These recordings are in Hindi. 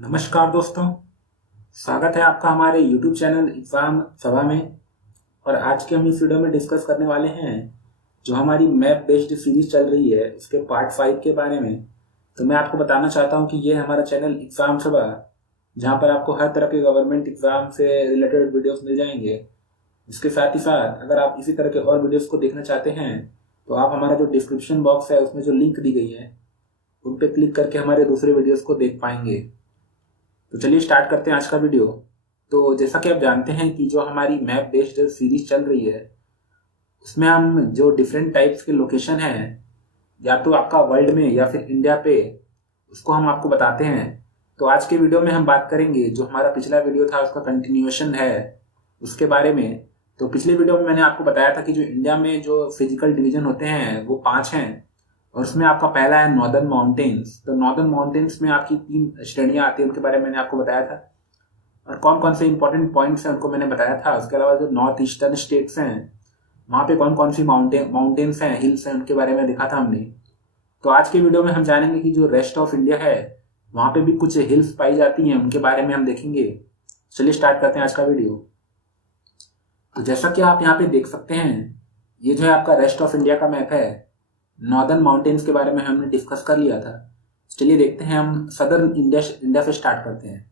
नमस्कार दोस्तों। स्वागत है आपका हमारे YouTube चैनल एग्जाम सभा में। और आज के हम इस वीडियो में डिस्कस करने वाले हैं जो हमारी मैप बेस्ड सीरीज चल रही है उसके पार्ट 5 के बारे में। तो मैं आपको बताना चाहता हूं कि ये हमारा चैनल एग्जाम सभा, जहां पर आपको हर तरह के गवर्नमेंट एग्जाम से रिलेटेड वीडियोस मिल जाएंगे। इसके साथ ही साथ अगर आप इसी तरह के और वीडियोस को देखना चाहते हैं तो आप हमारा जो डिस्क्रिप्शन बॉक्स है उसमें जो लिंक दी गई है उन पर क्लिक करके हमारे दूसरे वीडियोस को देख पाएंगे। तो चलिए स्टार्ट करते हैं आज का वीडियो। तो जैसा कि आप जानते हैं कि जो हमारी मैप बेस्ड सीरीज चल रही है उसमें हम जो डिफरेंट टाइप्स के लोकेशन हैं, या तो आपका वर्ल्ड में या फिर इंडिया पे, उसको हम आपको बताते हैं। तो आज के वीडियो में हम बात करेंगे जो हमारा पिछला वीडियो था उसका कंटिन्यूएशन है उसके बारे में। तो पिछले वीडियो में मैंने आपको बताया था कि जो इंडिया में जो फिजिकल डिवीजन होते हैं वो 5 हैं, और उसमें आपका पहला है नॉर्दर्न माउंटेन्स। तो नॉर्दर्न माउंटेन्स में आपकी 3 श्रेणियां आती है, उनके बारे में मैंने आपको बताया था, और कौन कौन से इंपॉर्टेंट पॉइंट्स हैं उनको मैंने बताया था। उसके अलावा जो नॉर्थ ईस्टर्न स्टेट्स हैं वहां पे कौन कौन सी माउंटेन्स हैं, हिल्स हैं, उनके बारे में देखा था हमने। तो आज के वीडियो में हम जानेंगे कि जो रेस्ट ऑफ इंडिया है वहां पे भी कुछ हिल्स पाई जाती हैं, उनके बारे में हम देखेंगे। चलिए स्टार्ट करते हैं आज का वीडियो। तो जैसा कि आप यहाँ पे देख सकते हैं, ये जो है आपका रेस्ट ऑफ इंडिया का मैप है। नॉर्दर्न माउंटेन्स के बारे में हमने डिस्कस कर लिया था। चलिए देखते हैं, हम सदर्न इंडिया से स्टार्ट करते हैं।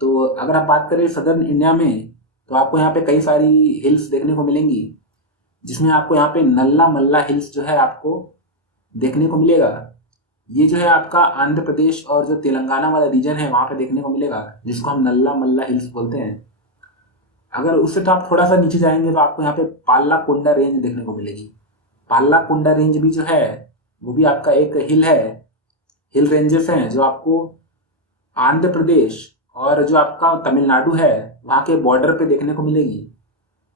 तो अगर आप बात करें सदर्न इंडिया में तो आपको यहाँ पे कई सारी हिल्स देखने को मिलेंगी, जिसमें आपको यहाँ पे नल्ला मल्ला हिल्स जो है आपको देखने को मिलेगा। ये जो है आपका आंध्र प्रदेश और जो तेलंगाना वाला रीजन है वहां पे देखने को मिलेगा, जिसको हम नल्ला मल्ला हिल्स बोलते हैं। अगर उससे तो आप थोड़ा सा नीचे जाएंगे तो आपको यहाँ पे पाल्ला कोंडा रेंज देखने को मिलेगी। पाल्ला कोंडा रेंज भी जो है वो भी आपका एक हिल है, हिल रेंजेस हैं जो आपको आंध्र प्रदेश और जो आपका तमिलनाडु है वहां के बॉर्डर पे देखने को मिलेगी।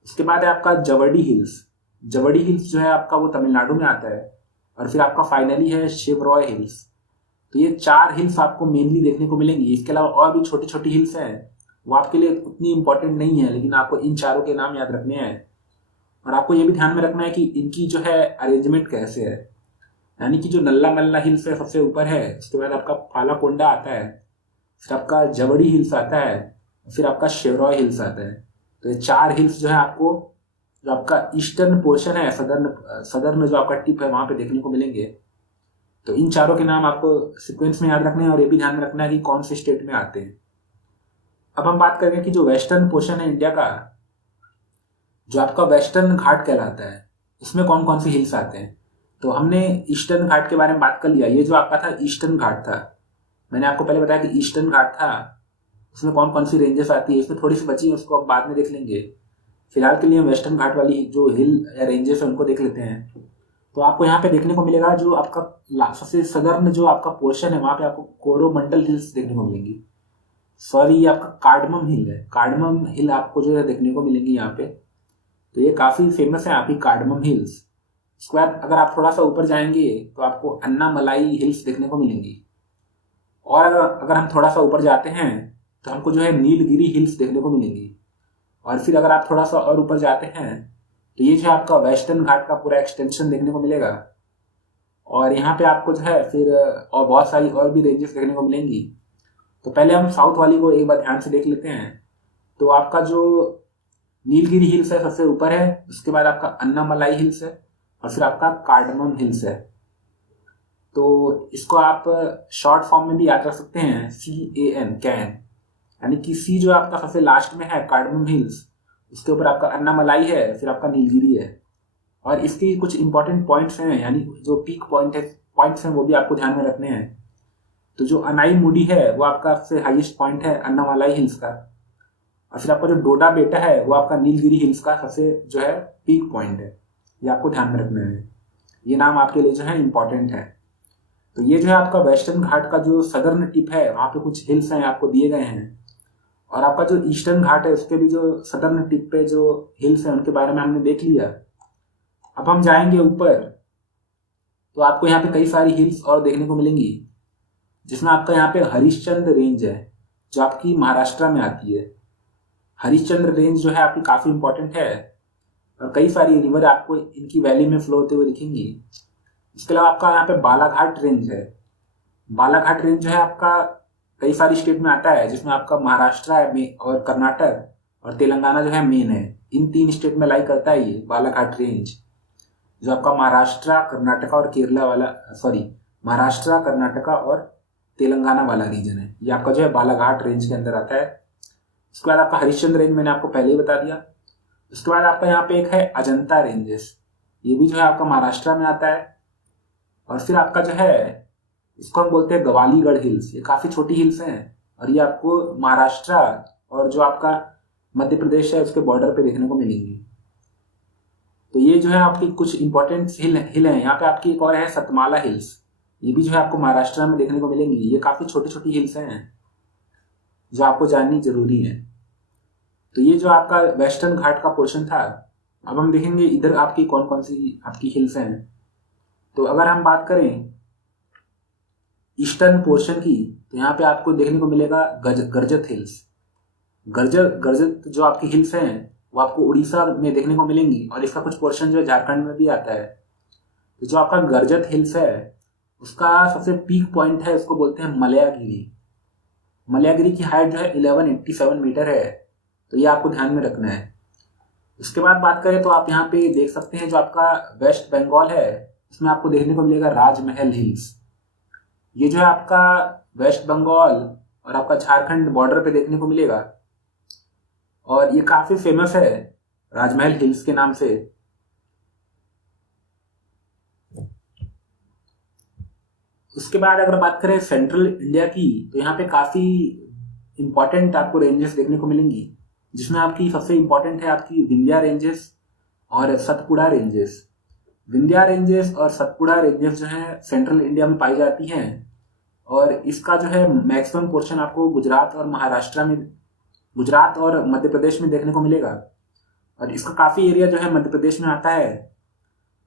उसके बाद है आपका जवड़ी हिल्स। जवड़ी हिल्स जो है आपका वो तमिलनाडु में आता है। और फिर आपका फाइनली है शिवरॉय हिल्स। तो ये 4 हिल्स आपको मेनली देखने को मिलेंगी। इसके अलावा और भी छोटी छोटी हिल्स हैं, वो आपके लिए उतनी इंपॉर्टेंट नहीं है, लेकिन आपको इन चारों के नाम याद रखने हैं। और आपको ये भी ध्यान में रखना है कि इनकी जो है अरेंजमेंट कैसे है। यानी कि जो नल्ला मल्ला हिल्स है सबसे ऊपर है, उसके बाद आपका पालाकोंडा आता है, फिर आपका जवड़ी हिल्स आता है, फिर आपका शेवरॉय हिल्स आता है। तो ये 4 हिल्स जो है आपको, जो आपका ईस्टर्न पोर्शन है, सदर्न जो आपका टिप है वहां पे देखने को मिलेंगे। तो इन चारों के नाम आपको सिक्वेंस में याद रखने हैं, और ये भी ध्यान में रखना है कि कौन से स्टेट में आते हैं। अब हम बात करेंगे कि जो वेस्टर्न पोर्शन है इंडिया का, जो आपका वेस्टर्न घाट कहलाता है, उसमें कौन कौन सी हिल्स आते हैं। तो हमने ईस्टर्न घाट के बारे में बात कर लिया। ये जो आपका था ईस्टर्न घाट था, मैंने आपको पहले बताया कि ईस्टर्न घाट था, उसमें कौन कौन सी रेंजेस आती है। इसमें थोड़ी सी बची है, उसको आप बाद में देख लेंगे। फिलहाल के लिए हम वेस्टर्न घाट वाली जो हिल या रेंजेस है उनको देख लेते हैं। तो आपको यहाँ पे देखने को मिलेगा जो आपका सबसे सदर्न जो आपका पोर्शन है वहां पे आपको कोरोमंडल हिल्स देखने को मिलेंगी। सॉरी, ये आपका कार्डमम हिल है। कार्डमम हिल आपको जो है देखने को मिलेंगी यहाँ पे। तो ये काफी फेमस है आपकी कार्डमम हिल्स। उसके बाद अगर आप थोड़ा सा ऊपर जाएंगे तो आपको अन्नामलाई हिल्स देखने को मिलेंगी। और अगर हम थोड़ा सा ऊपर जाते हैं तो हमको जो है नीलगिरी हिल्स देखने को मिलेंगी। और फिर अगर आप थोड़ा सा और ऊपर जाते हैं तो ये जो है आपका वेस्टर्न घाट का पूरा एक्सटेंशन देखने को मिलेगा। और यहाँ पे आपको जो है फिर और बहुत सारी और भी रेंजेस देखने को मिलेंगी। तो पहले हम साउथ वाली को एक बार ध्यान से देख लेते हैं। तो आपका जो नीलगिरी हिल्स है सबसे ऊपर है, उसके बाद आपका अन्नामलाई हिल्स है, और फिर आपका कार्डमम हिल्स है। तो इसको आप शॉर्ट फॉर्म में भी याद रख सकते हैं, CAN, कैन। यानी कि सी जो आपका सबसे लास्ट में है कार्डमम हिल्स, उसके ऊपर आपका अन्नामलाई है, फिर आपका नीलगिरी है। और इसके कुछ इंपॉर्टेंट पॉइंट्स हैं, यानी जो पीक पॉइंट्स हैं वो भी आपको ध्यान में रखने हैं। तो जो अनाई मुडी है वो आपका सबसे हाईएस्ट पॉइंट है अन्नामलाई हिल्स का। और फिर आपका जो डोडा बेटा है वो आपका नीलगिरी हिल्स का सबसे जो है पीक पॉइंट है। ये आपको ध्यान में रखना है, ये नाम आपके लिए जो है इंपॉर्टेंट है। तो ये जो है आपका वेस्टर्न घाट का जो सदर्न टिप है वहां पे कुछ हिल्स हैं आपको दिए गए हैं। और आपका जो ईस्टर्न घाट है उसके भी जो सदर्न टिप पे जो हिल्स हैं उनके बारे में हमने देख लिया। अब हम जाएंगे ऊपर तो आपको यहाँ पे कई सारी हिल्स और देखने को मिलेंगी, जिसमें आपका यहाँ पे हरिश्चंद्र रेंज है जो आपकी महाराष्ट्र में आती है। हरिश्चंद्र रेंज जो है आपकी काफी इंपॉर्टेंट है, और कई सारी रिवर आपको इनकी वैली में फ्लो होते हुए दिखेंगी। इसके अलावा आपका यहाँ पे बालाघाट रेंज है। बालाघाट रेंज जो है आपका कई सारी स्टेट में आता है, जिसमें आपका महाराष्ट्र है और कर्नाटक और तेलंगाना जो है मेन है। इन 3 स्टेट में लाई करता है ये बालाघाट रेंज, जो आपका महाराष्ट्र, कर्नाटका और केरला वाला, महाराष्ट्र, कर्नाटका और तेलंगाना वाला रीजन है। ये आपका जो है बालाघाट रेंज के अंदर आता है। उसके बाद आपका हरिश्चंद्र रेंज मैंने आपको पहले ही बता दिया। उसके बाद आपका यहाँ पे एक है अजंता रेंजेस, ये भी जो है आपका महाराष्ट्र में आता है। और फिर आपका जो है इसको हम बोलते हैं गवालीगढ़ हिल्स, ये काफी छोटी हिल्स हैं और ये आपको महाराष्ट्र और जो आपका मध्य प्रदेश है उसके बॉर्डर पे देखने को मिलेंगी। तो ये जो है आपकी कुछ इंपॉर्टेंट हिल है। यहाँ पे आपकी एक और है सतमाला हिल्स, ये भी जो है आपको महाराष्ट्र में देखने को मिलेंगी। ये काफी छोटी छोटी हिल्स हैं जो आपको जाननी जरूरी है। तो ये जो आपका वेस्टर्न घाट का पोर्शन था। अब हम देखेंगे इधर आपकी कौन कौन सी आपकी हिल्स हैं। तो अगर हम बात करें ईस्टर्न पोर्शन की, तो यहाँ पे आपको देखने को मिलेगा गर्जत हिल्स। गर्जत जो आपकी हिल्स हैं वो आपको उड़ीसा में देखने को मिलेंगी और इसका कुछ पोर्शन जो है झारखंड में भी आता है। तो जो आपका गर्जत हिल्स है उसका सबसे पीक पॉइंट है, उसको बोलते हैं मलयागिरी। मलयागिरी की हाइट जो है 1187 मीटर है। तो ये आपको ध्यान में रखना है। उसके बाद बात करें तो आप यहाँ पे देख सकते हैं जो आपका वेस्ट बंगाल है उसमें आपको देखने को मिलेगा राजमहल हिल्स। ये जो है आपका वेस्ट बंगाल और आपका झारखंड बॉर्डर पे देखने को मिलेगा और ये काफी फेमस है राजमहल हिल्स के नाम से। उसके बाद अगर बात करें सेंट्रल इंडिया की, तो यहाँ पे काफी इंपॉर्टेंट आपको रेंजेस देखने को मिलेंगी, जिसमें आपकी सबसे इंपॉर्टेंट है आपकी विंध्या रेंजेस और सतपुड़ा रेंजेस। विंध्या रेंजेस और सतपुड़ा रेंजेस जो है सेंट्रल इंडिया में पाई जाती हैं और इसका जो है मैक्सिमम पोर्शन आपको गुजरात और मध्य प्रदेश में देखने को मिलेगा और इसका काफी एरिया जो है मध्य प्रदेश में आता है।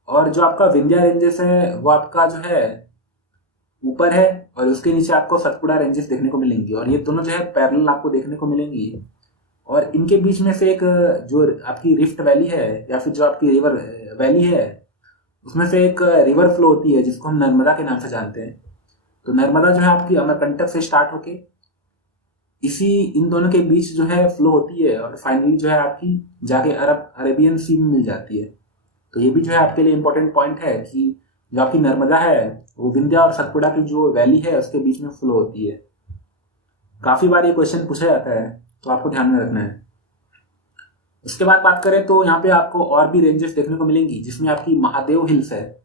और जो आपका विंध्या रेंजेस है वो आपका जो है ऊपर है और उसके नीचे आपको सतपुड़ा रेंजेस देखने को मिलेंगी और ये दोनों जो है पैरेलल आपको देखने को मिलेंगी। और इनके बीच में से एक जो आपकी रिफ्ट वैली है या फिर जो आपकी रिवर वैली है उसमें से एक रिवर फ्लो होती है जिसको हम नर्मदा के नाम से जानते हैं। तो नर्मदा जो है आपकी अमरकंटक से स्टार्ट होके इन दोनों के बीच जो है फ्लो होती है और फाइनली जो है आपकी जाके अरेबियन सी में मिल जाती है। तो ये भी जो है आपके लिए इंपॉर्टेंट पॉइंट है कि जो आपकी नर्मदा है वो विंध्या और सतपुड़ा की जो वैली है उसके बीच में फ्लो होती है। काफी बार ये क्वेश्चन पूछा जाता है तो आपको ध्यान में रखना है। उसके बाद बात करें तो यहाँ पे आपको और भी रेंजेस देखने को मिलेंगी, जिसमें आपकी महादेव हिल्स है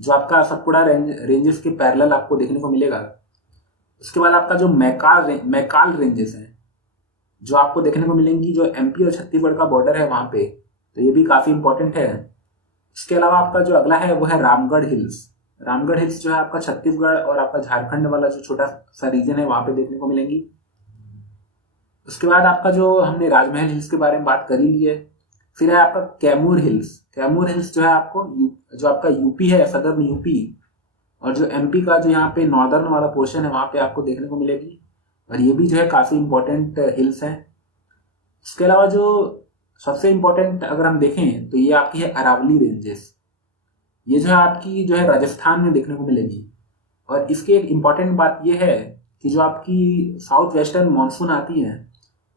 जो आपका सतपुड़ा रेंजेस के पैरेलल आपको देखने को मिलेगा। उसके बाद आपका जो मैकाल रेंजेस हैं जो आपको देखने को मिलेंगी, जो एमपी और छत्तीसगढ़ का बॉर्डर है वहां पे। तो ये भी काफी इंपॉर्टेंट है। इसके अलावा आपका जो अगला है वो है रामगढ़ हिल्स। रामगढ़ हिल्स जो है आपका छत्तीसगढ़ और आपका झारखंड वाला जो छोटा सा रीजन है वहां पे देखने को मिलेंगी। उसके बाद आपका जो हमने राजमहल हिल्स के बारे में बात कर ही ली है। फिर है आपका कैमूर हिल्स। कैमूर हिल्स जो है आपको जो आपका यूपी है, सदर्न यूपी और जो एमपी का जो यहाँ पे नॉर्दर्न वाला पोर्शन है वहां पे आपको देखने को मिलेगी और ये भी जो है काफी इंपॉर्टेंट हिल्स हैं। इसके अलावा जो सबसे इंपॉर्टेंट अगर हम देखें तो ये आपकी है अरावली रेंजेस। ये जो है आपकी जो है राजस्थान में देखने को मिलेगी और इसकी एक इम्पॉर्टेंट बात ये है कि जो आपकी साउथ वेस्टर्न मानसून आती है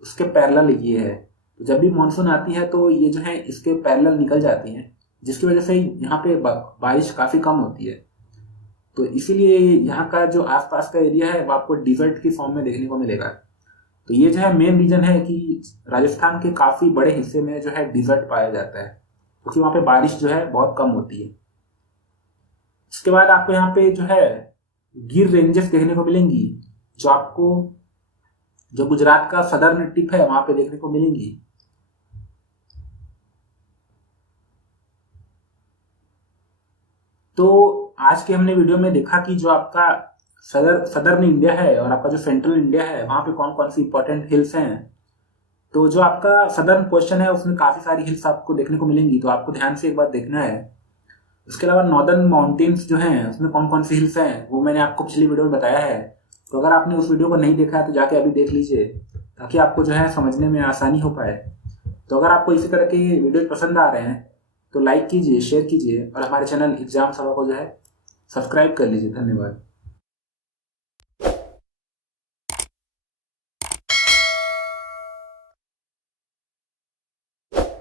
उसके पैरेलल ये है। तो जब भी मानसून आती है तो ये जो है इसके पैरेलल निकल जाती हैं, जिसकी वजह से यहाँ पे बारिश काफी कम होती है। तो इसीलिए यहाँ का जो आसपास का एरिया है वो आपको डिजर्ट की फॉर्म में देखने को मिलेगा। तो ये जो है मेन रीजन है कि राजस्थान के काफी बड़े हिस्से में जो है डिजर्ट पाया जाता है क्योंकि वहां पे बारिश जो है बहुत कम होती है। इसके बाद आपको यहाँ पे जो है गिर रेंजेस देखने को मिलेंगी जो आपको जो गुजरात का सदर्न टिप है वहां पे देखने को मिलेंगी। तो आज के हमने वीडियो में देखा कि जो आपका सदर्न इंडिया है और आपका जो सेंट्रल इंडिया है वहां पे कौन कौन सी इंपॉर्टेंट हिल्स हैं। तो जो आपका सदर्न पोर्शन है उसमें काफी सारी हिल्स आपको देखने को मिलेंगी, तो आपको ध्यान से एक बार देखना है। उसके अलावा नॉर्दर्न माउंटेन्स जो हैं उसमें कौन कौन सी हिल्स हैं वो मैंने आपको पिछली वीडियो में बताया है। तो अगर आपने उस वीडियो को नहीं देखा है तो जाके अभी देख लीजिए ताकि आपको जो है समझने में आसानी हो पाए। तो अगर आपको इसी तरह के वीडियो पसंद आ रहे हैं तो लाइक कीजिए, शेयर कीजिए और हमारे चैनल एग्जाम सभा को जो है सब्सक्राइब कर लीजिए। धन्यवाद।